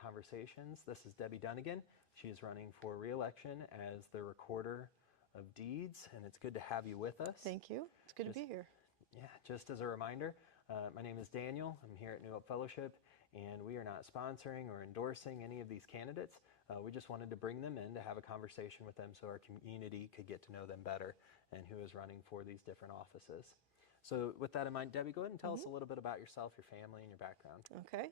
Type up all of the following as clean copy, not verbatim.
Conversations. This is Debbie Dunnegan. She is running for re-election as the Recorder of Deeds, and it's good to have you with us. Thank you. It's good to be here. Yeah, just as a reminder, my name is Daniel. I'm here at New Hope Fellowship, and we are not sponsoring or endorsing any of these candidates. We just wanted to bring them in to have a conversation with them so our community could get to know them better and who is running for these different offices. So with that in mind, Debbie, go ahead and tell us a little bit about yourself, your family, and your background. Okay.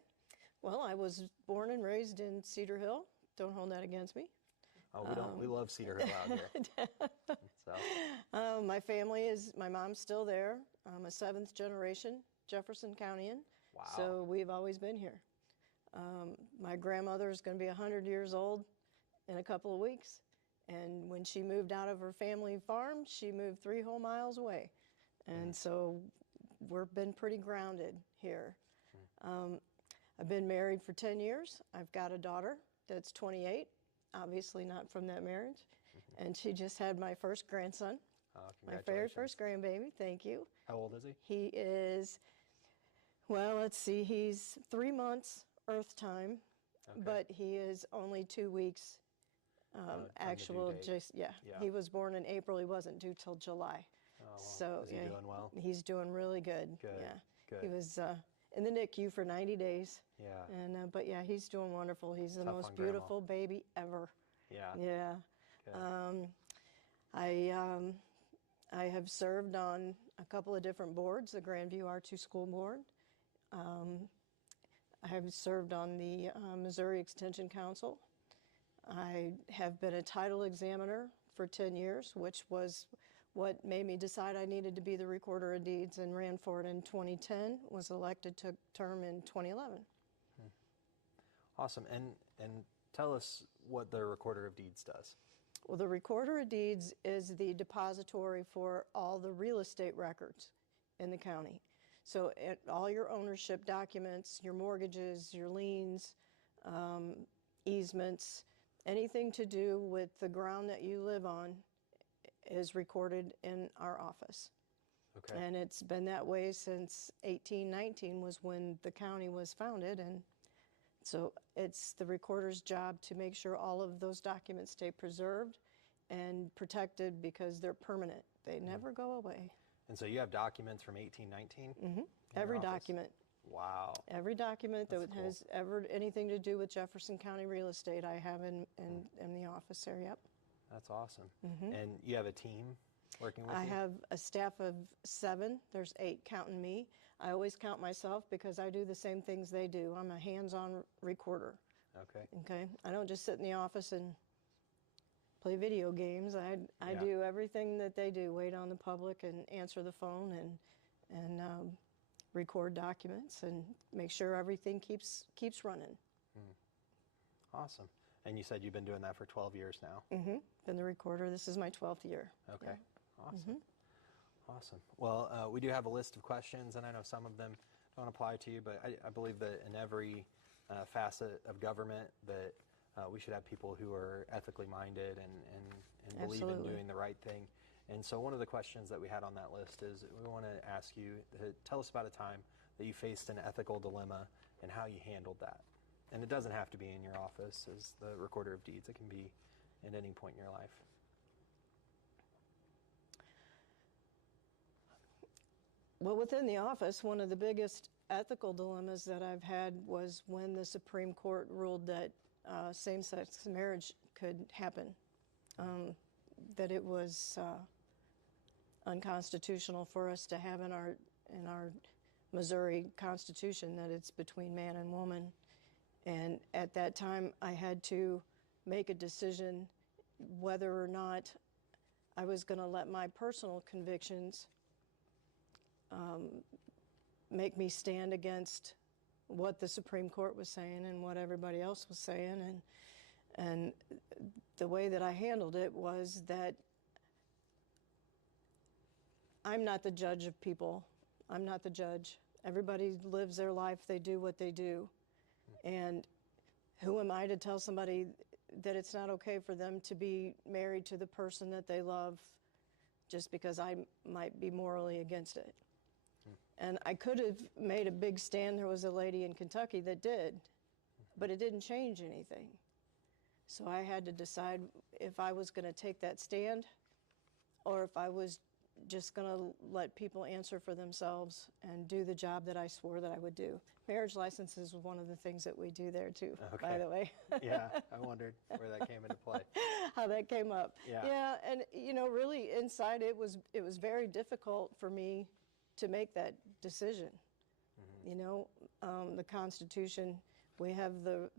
Well, I was born and raised in Cedar Hill. Don't hold that against me. Oh, we don't. We love Cedar Hill out here. So. My family is, my mom's still there. I'm a 7th generation Jefferson Countyan. Wow. So we've always been here. My grandmother is going to be 100 years old in a couple of weeks. And when she moved out of her family farm, she moved 3 whole miles away. And so we've been pretty grounded here. I've been married for 10 years. I've got a daughter that's 28, obviously not from that marriage. And she just had my first grandson. Oh, my very first grandbaby, thank you. How old is he? He is, well, let's see, he's 3 months Earth time, but he is only 2 weeks actual, yeah. He was born in April, he wasn't due till July. Oh, well. So, is he doing well? He's doing really good. Good, yeah. good. He was in the NICU for 90 days. Yeah. And but yeah, he's doing wonderful. He's the Tough most on beautiful Grandma. baby ever. Yeah. Yeah. Good. I have served on a couple of different boards, the Grandview R2 School Board. I have served on the Missouri Extension Council. I have been a title examiner for 10 years, which was what made me decide I needed to be the Recorder of Deeds, and ran for it in 2010, was elected to term in 2011. Awesome. And tell us what the Recorder of Deeds does. Well, the Recorder of Deeds is the depository for all the real estate records in the county. So all your ownership documents, your mortgages, your liens, easements, anything to do with the ground that you live on is recorded in our office. Okay. And it's been that way since 1819 was when the county was founded, and so it's the recorder's job to make sure all of those documents stay preserved and protected because they're permanent. They never go away. And so you have documents from 1819? Every document. Wow. Every document That's that cool. has ever anything to do with Jefferson County real estate, I have in the office there, yep. That's awesome. And you have a team working with you? I have a staff of 7. There's 8 counting me. I always count myself because I do the same things they do. I'm a hands-on recorder. Okay. Okay. I don't just sit in the office and play video games. I do everything that they do. Wait on the public and answer the phone and record documents and make sure everything keeps running. Awesome. And you said you've been doing that for 12 years now? Been the recorder. This is my 12th year. Okay. Yeah. Awesome. Awesome. Well, we do have a list of questions, and I know some of them don't apply to you, but I believe that in every facet of government that we should have people who are ethically minded and believe in doing the right thing. And so one of the questions that we had on that list is we want to ask you to tell us about a time that you faced an ethical dilemma and how you handled that. And it doesn't have to be in your office as the Recorder of Deeds. It can be at any point in your life. Well, within the office, one of the biggest ethical dilemmas that I've had was when the Supreme Court ruled that same-sex marriage could happen, that it was unconstitutional for us to have in our Missouri Constitution that it's between man and woman. And at that time, I had to make a decision whether or not I was going to let my personal convictions make me stand against what the Supreme Court was saying and what everybody else was saying. And the way that I handled it was that I'm not the judge of people. I'm not the judge. Everybody lives their life. They do what they do. And who am I to tell somebody that it's not okay for them to be married to the person that they love just because I might be morally against it? And I could have made a big stand. There was a lady in Kentucky that did. but it didn't change anything. So I had to decide if I was going to take that stand or if I was just going to let people answer for themselves and do the job that I swore that I would do. Marriage licenses was one of the things that we do there too, by the way. Yeah, I wondered where that came into play. How that came up. Yeah. And really inside it was very difficult for me to make that decision. The Constitution, we have the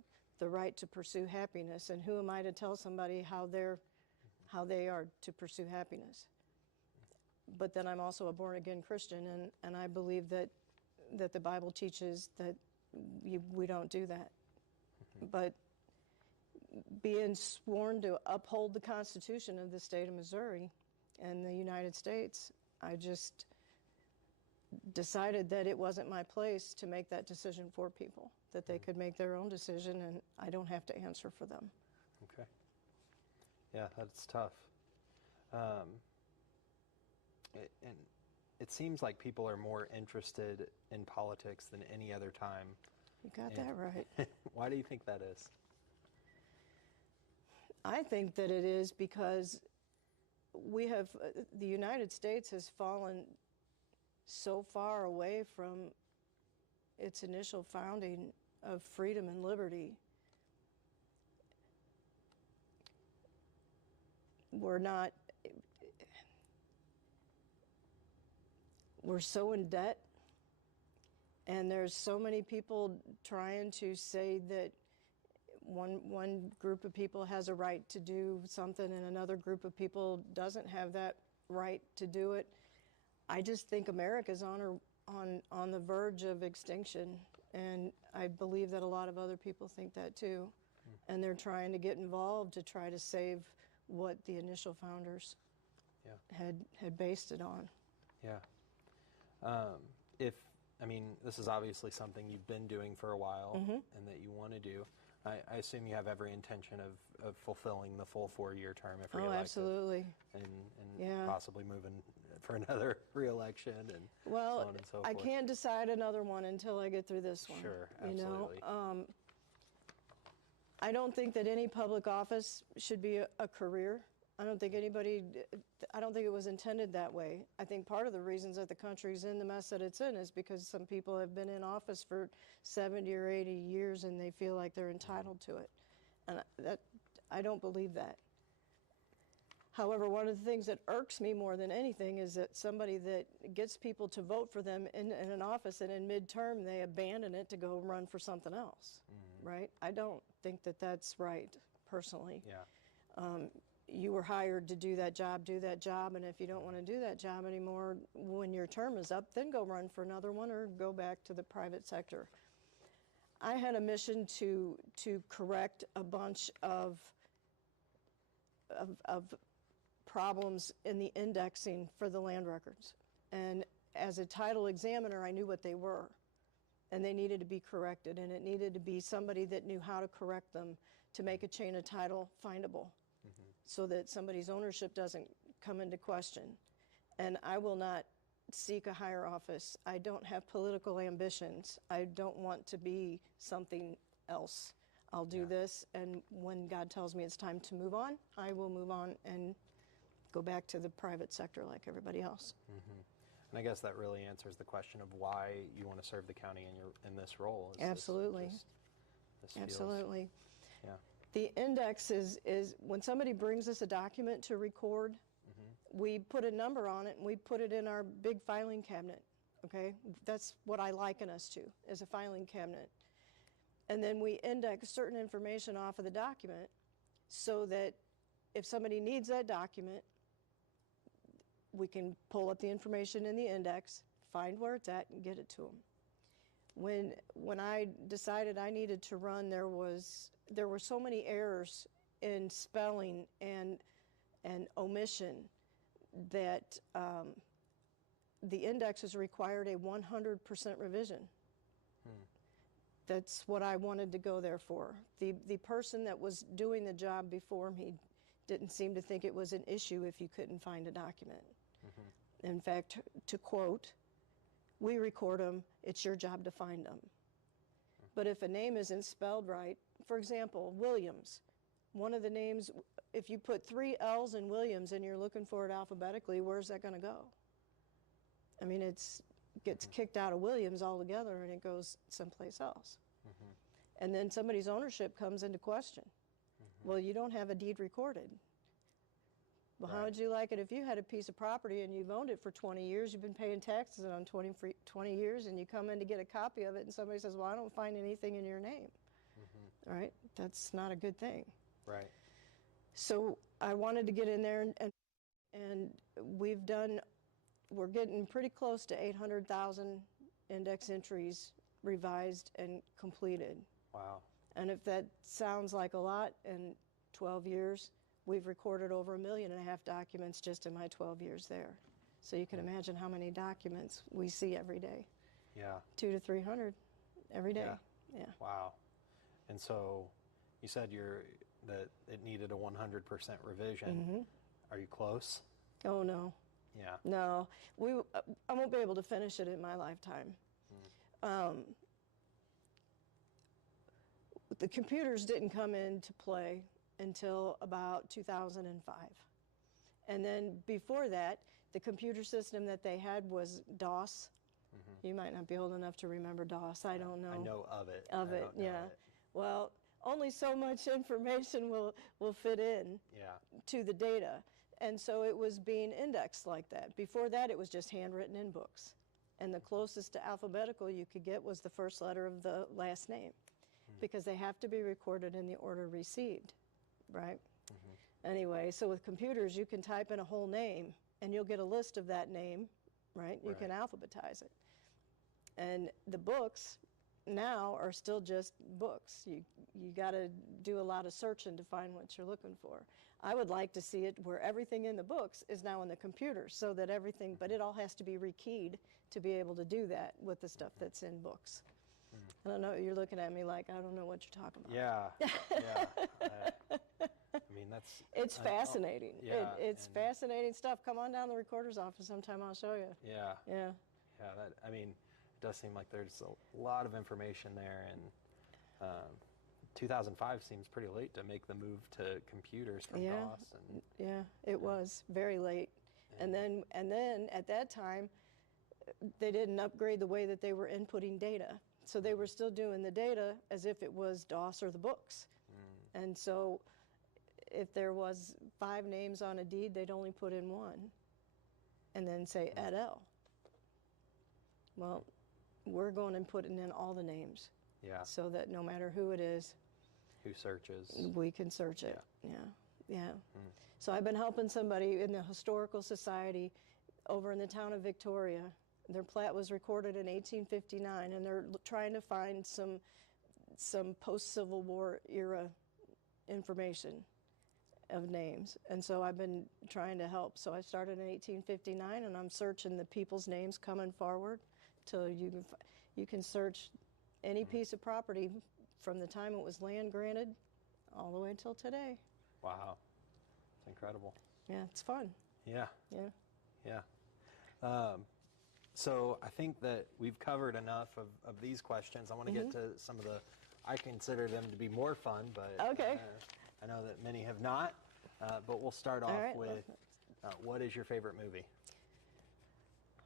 right to pursue happiness, and who am I to tell somebody how they are to pursue happiness? But then I'm also a born-again Christian, and I believe that the Bible teaches that we don't do that. But being sworn to uphold the Constitution of the state of Missouri and the United States, I just decided that it wasn't my place to make that decision for people, that they could make their own decision and I don't have to answer for them. Okay. Yeah, that's tough. And it seems like people are more interested in politics than any other time. You got that right. Why do you think that is? I think that it is because the United States has fallen so far away from its initial founding of freedom and liberty. We're so in debt, and there's so many people trying to say that one group of people has a right to do something and another group of people doesn't have that right to do it. I just think America's on the verge of extinction, and I believe that a lot of other people think that too. And they're trying to get involved to try to save what the initial founders had based it on. Yeah. This is obviously something you've been doing for a while and that you want to do. I assume you have every intention of fulfilling the full 4-year term if reelected. Oh, absolutely. And possibly moving for another reelection and so on and so forth. I can't decide another one until I get through this one. Sure, absolutely. I don't think that any public office should be a career. I don't think it was intended that way. I think part of the reasons that the country's in the mess that it's in is because some people have been in office for 70 or 80 years and they feel like they're entitled to it. And I don't believe that. However, one of the things that irks me more than anything is that somebody that gets people to vote for them in an office and in midterm they abandon it to go run for something else, right? I don't think that that's right, personally. Yeah. You were hired to do that job, and if you don't want to do that job anymore, when your term is up, then go run for another one or go back to the private sector. I had a mission to correct a bunch of problems in the indexing for the land records. And as a title examiner, I knew what they were, and they needed to be corrected, and it needed to be somebody that knew how to correct them to make a chain of title findable, so that somebody's ownership doesn't come into question. And I will not seek a higher office. I don't have political ambitions. I don't want to be something else. I'll do this, and when God tells me it's time to move on, I will move on and go back to the private sector like everybody else. And I guess that really answers the question of why you want to serve the county in this role. Absolutely. This Absolutely. Yeah. The index is when somebody brings us a document to record, we put a number on it and we put it in our big filing cabinet, okay? That's what I liken us to, is a filing cabinet. And then we index certain information off of the document so that if somebody needs that document, we can pull up the information in the index, find where it's at, and get it to them. When I decided I needed to run, there were so many errors in spelling and omission that the indexes required a 100% revision. That's what I wanted to go there for. The person that was doing the job before me didn't seem to think it was an issue if you couldn't find a document. In fact, to quote, "We record them, it's your job to find them." But if a name isn't spelled right, for example, Williams, one of the names, if you put 3 L's in Williams and you're looking for it alphabetically, where's that going to go? I mean, gets kicked out of Williams altogether and it goes someplace else. And then somebody's ownership comes into question. Well, you don't have a deed recorded. Well, how would you like it if you had a piece of property and you've owned it for 20 years, you've been paying taxes on 20 years, and you come in to get a copy of it, and somebody says, well, I don't find anything in your name. All right? That's not a good thing. Right. So I wanted to get in there, and we're getting pretty close to 800,000 index entries revised and completed. Wow. And if that sounds like a lot, in 12 years, we've recorded over 1.5 million documents just in my 12 years there. So you can imagine how many documents we see every day. Yeah. 200 to 300 every day. Yeah. Wow. And so you said that it needed a 100% revision. Are you close? Oh, no. Yeah. No. I won't be able to finish it in my lifetime. The computers didn't come into play until about 2005. And then before that, the computer system that they had was DOS. You might not be old enough to remember DOS. I don't know. I know of it. Yeah. Well, only so much information will fit in to the data. And so it was being indexed like that. Before that, it was just handwritten in books. And the closest to alphabetical you could get was the first letter of the last name, because they have to be recorded in the order received, right? Anyway, so with computers, you can type in a whole name, and you'll get a list of that name, right? You can alphabetize it. And the books now are still just books. You got to do a lot of searching to find what you're looking for. I would like to see it where everything in the books is now in the computer, so that everything, but it all has to be rekeyed to be able to do that with the stuff that's in books. I don't know, you're looking at me like I don't know what you're talking about. I mean, it's fascinating. It's and fascinating stuff. Come on down to the recorder's office sometime, I'll show you. Yeah. I mean, it does seem like there's a lot of information there, and 2005 seems pretty late to make the move to computers from DOS. It was very late. And then at that time, they didn't upgrade the way that they were inputting data. So they were still doing the data as if it was DOS or the books. And so if there was 5 names on a deed, they'd only put in 1 and then say et al. Well, we're going and putting in all the names. So that no matter who it is, who searches, we can search it. So I've been helping somebody in the Historical Society over in the town of Victoria. Their plat was recorded in 1859, and they're trying to find some post-Civil War era information of names. And so I've been trying to help. So I started in 1859, and I'm searching the people's names coming forward till you can search any piece of property from the time it was land granted all the way until today. Wow. It's incredible. Yeah, it's fun. Yeah. So I think that we've covered enough of these questions. I want to get to some of I consider them to be more fun, but I know that many have not. But we'll start off with, what is your favorite movie?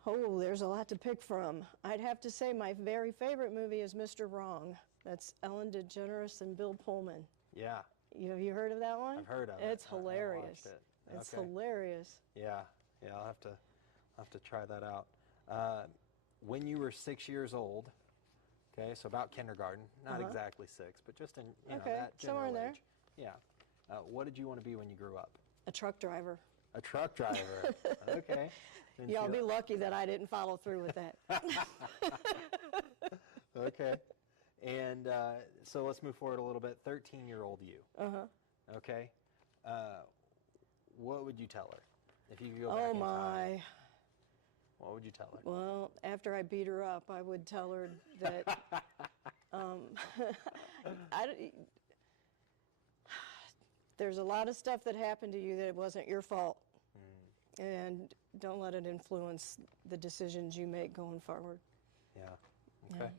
Oh, there's a lot to pick from. I'd have to say my very favorite movie is Mr. Wrong. That's Ellen DeGeneres and Bill Pullman. Yeah. Have you heard of that one? I've heard of it. It's hilarious. It's hilarious. Yeah, I'll have to try that out. When you were 6 years old, okay, so about kindergarten, not exactly 6, but just in that general somewhere in there. age. Yeah. What did you want to be when you grew up? A truck driver. A truck driver. Okay. Y'all be lucky that I didn't follow through with that. Okay. And so let's move forward a little bit. 13-year-old you. Okay. What would you tell her if you could go back in time? What would you tell her? Well, after I beat her up, I would tell her that there's a lot of stuff that happened to you that it wasn't your fault. And don't let it influence the decisions you make going forward. Yeah. Okay.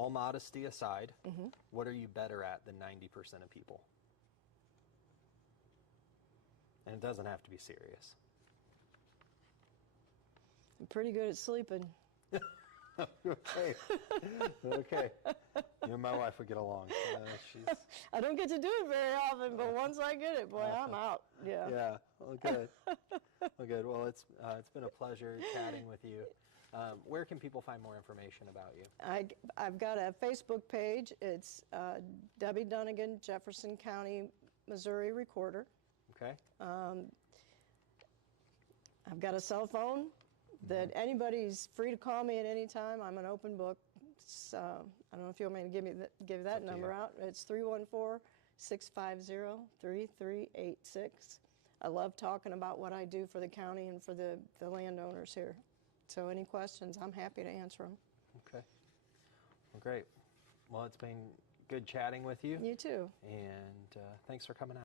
all modesty aside, what are you better at than 90% of people? And it doesn't have to be serious. I'm pretty good at sleeping. Okay. Okay. You and my wife would get along. She's... I don't get to do it very often, but once I get it, boy, I'm out. Yeah. Yeah. Well, good. Well, good. Well, it's been a pleasure chatting with you. Where can people find more information about you? I've got a Facebook page. It's Debbie Dunnegan, Jefferson County, Missouri Recorder. Okay. I've got a cell phone that anybody's free to call me at any time. I'm an open book. It's, I don't know if you want me to give that number out. It's 314-650-3386. I love talking about what I do for the county and for the landowners here. So any questions, I'm happy to answer them. Okay. Well, great. Well, it's been good chatting with you. You too. And thanks for coming out.